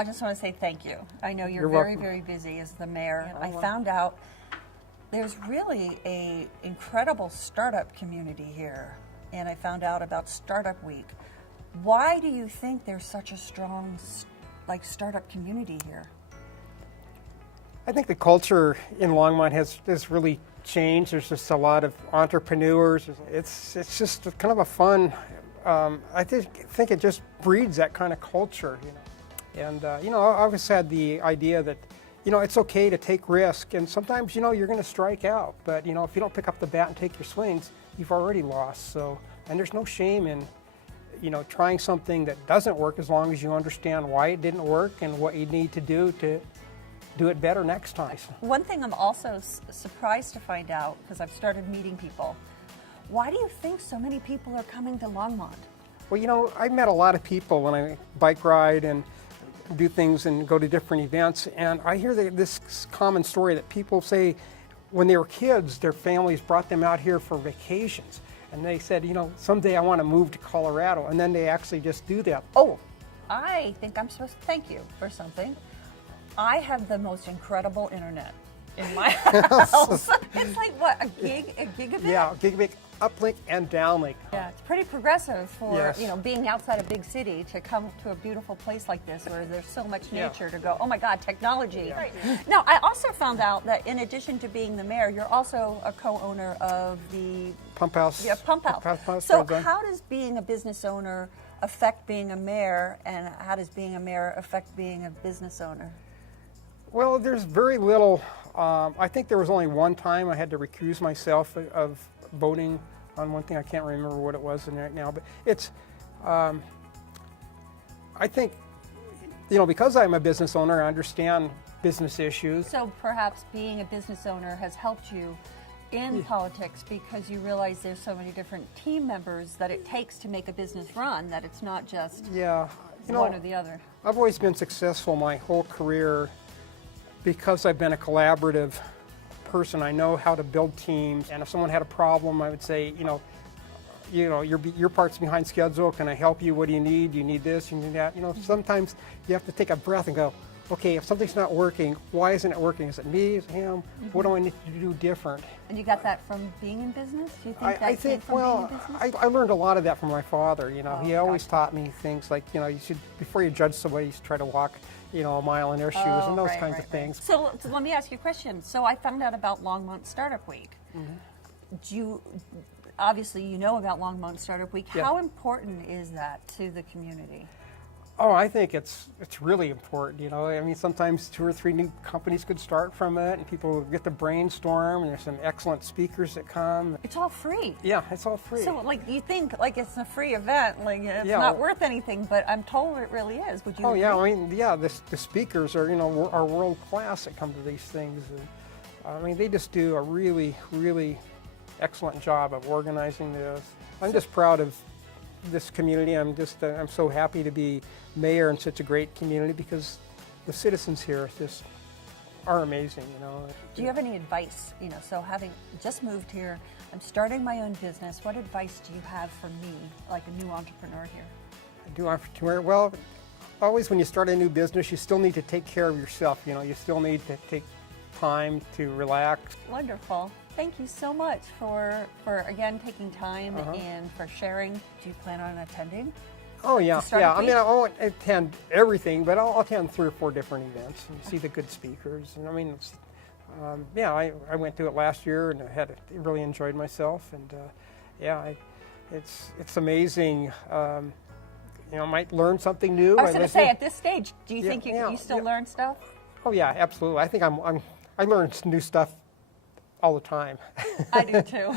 I just want to say thank you. I know you're very, very busy as the mayor. I found out there's really a incredible startup community here, and I found out about StartupWeek. Why do you think there's such a strong startup community here? I think the culture in Longmont has really changed. There's just a lot of entrepreneurs. It's just kind of a fun. I think it just breeds that kind of culture, And I always had the idea that it's okay to take risk, and sometimes you're going to strike out. But if you don't pick up the bat and take your swings, you've already lost. And there's no shame in trying something that doesn't work as long as you understand why it didn't work and what you need to do it better next time. One thing I'm also surprised to find out, because I've started meeting people, why do you think so many people are coming to Longmont? Well, I've met a lot of people when I bike ride and do things and go to different events, and I hear this common story that people say when they were kids, their families brought them out here for vacations, and they said, someday I want to move to Colorado, and then they actually just do that. Oh, I think I'm supposed to thank you for something. I have the most incredible internet in my house. It's like, what, a gigabit? Yeah, gigabit, uplink and downlink. Yeah, it's pretty progressive for, being outside a big city to come to a beautiful place like this where there's so much nature to go, oh my God, technology. Yeah. Right. Now, I also found out that in addition to being the mayor, you're also a co-owner of the Pump House. Yeah, Pump House. So how does being a business owner affect being a mayor, and how does being a mayor affect being a business owner? Well, there's very little. I think there was only one time I had to recuse myself of voting on one thing. I can't remember what it was right now, but it's. I think, because I'm a business owner, I understand business issues. So perhaps being a business owner has helped you in politics because you realize there's so many different team members that it takes to make a business run, that it's not just one or the other. I've always been successful my whole career because I've been a collaborative person. I know how to build teams, and if someone had a problem, I would say, your part's behind schedule. Can I help you? What do you need? You need this, you need that. Sometimes you have to take a breath and go, okay, if something's not working, why isn't it working? Is it me? Is it him? What do I need to do different? And you got that from being in business? Do you think that came from being in business? I learned a lot of that from my father. He always taught me things like, you should, before you judge somebody, you should try to walk, a mile in their shoes and those kinds of things. So let me ask you a question. So I found out about Longmont Startup Week. Obviously you know about Longmont Startup Week. Yeah. How important is that to the community? Oh, I think it's really important. I mean, sometimes 2 or 3 new companies could start from it, and people get to brainstorm, and there's some excellent speakers that come. It's all free. Yeah, it's all free. So, you think it's a free event, it's not worth anything, but I'm told it really is. Would you? Oh, yeah. I mean, the speakers are are world class that come to these things. And, I mean, they just do a really, really excellent job of organizing this. I'm just proud of this community. I'm so happy to be mayor in such a great community because the citizens here just are amazing. Do you have any advice? So having just moved here, I'm starting my own business. What advice do you have for me, like a new entrepreneur here? A new entrepreneur? Well, always when you start a new business, you still need to take care of yourself. You still need to take time to relax. Wonderful. Thank you so much for again taking time and for sharing. Do you plan on attending? Oh yeah, yeah. I mean, I won't attend everything, but I'll attend 3 or 4 different events and see the good speakers. And I mean, I went to it last year and I really enjoyed myself. And it's amazing. I might learn something new. I was going to say, at this stage, do you think you still learn stuff? Oh yeah, absolutely. I think I learn new stuff all the time. I do too.